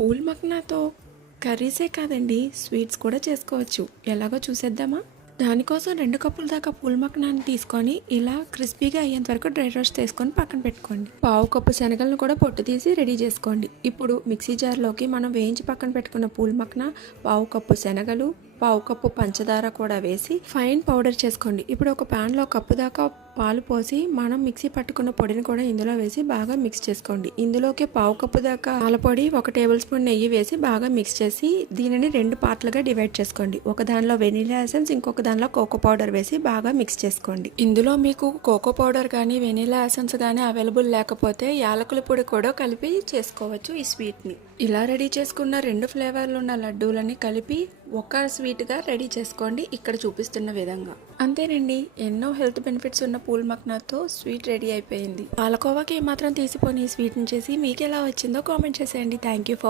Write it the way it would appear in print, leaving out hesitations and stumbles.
Pool మక్నాతో కర్రీసే కాదండి, sweets కూడా చేసుకోవచ్చు. ఎలాగో చూసేద్దామా? దానికోసం 2 కప్పుల దాకా పూల్ మక్నాన్ని తీసుకొని ఇలా క్రిస్పీగా అయ్యేంత వరకు డ్రై రోస్ట్ చేసుకొని పక్కన పెట్టుకోండి. పావు కప్పు శనగలను కూడా పొట్టు తీసి రెడీ చేసుకోండి. ఇప్పుడు మిక్సీ జార్లోకి మనం వేయించి పక్కన పెట్టుకున్న పూల్ మక్నా, పావు కప్పు శనగలు, పావు కప్పు పంచదార కూడా వేసి ఫైన్ పౌడర్ చేసుకోండి. ఇప్పుడు ఒక ప్యాన్లో కప్పు దాకా పాలు పోసి మనం మిక్సీ పట్టుకున్న పొడిని కూడా ఇందులో వేసి బాగా మిక్స్ చేసుకోండి. ఇందులోకి పావు కప్పు దాకా పాల పొడి, 1 టేబుల్ స్పూన్ నెయ్యి వేసి బాగా మిక్స్ చేసి దీనిని 2 పార్ట్లుగా డివైడ్ చేసుకోండి. ఒక దానిలో వెనిలా ఎసెన్స్, ఇంకొక దానిలో కోకో పౌడర్ వేసి బాగా మిక్స్ చేసుకోండి. ఇందులో మీకు కోకో పౌడర్ కానీ వెనిలా ఎసెన్స్ కానీ అవైలబుల్ లేకపోతే యాలకుల పొడి కూడా కలిపి చేసుకోవచ్చు ఈ స్వీట్ని. ఇలా రెడీ చేసుకున్న 2 ఫ్లేవర్లు ఉన్న లడ్డూలని కలిపి ఒక స్వీట్గా రెడీ చేసుకోండి ఇక్కడ చూపిస్తున్న విధంగా. అంతేనండి, ఎన్నో హెల్త్ బెనిఫిట్స్ ఉన్న పూల్ మక్నాతో స్వీట్ రెడీ అయిపోయింది. పాలకోవాకి ఏమాత్రం తీసిపోని ఈ స్వీట్ని చేసి మీకు ఎలా వచ్చిందో కామెంట్ చేసేయండి. Thank you for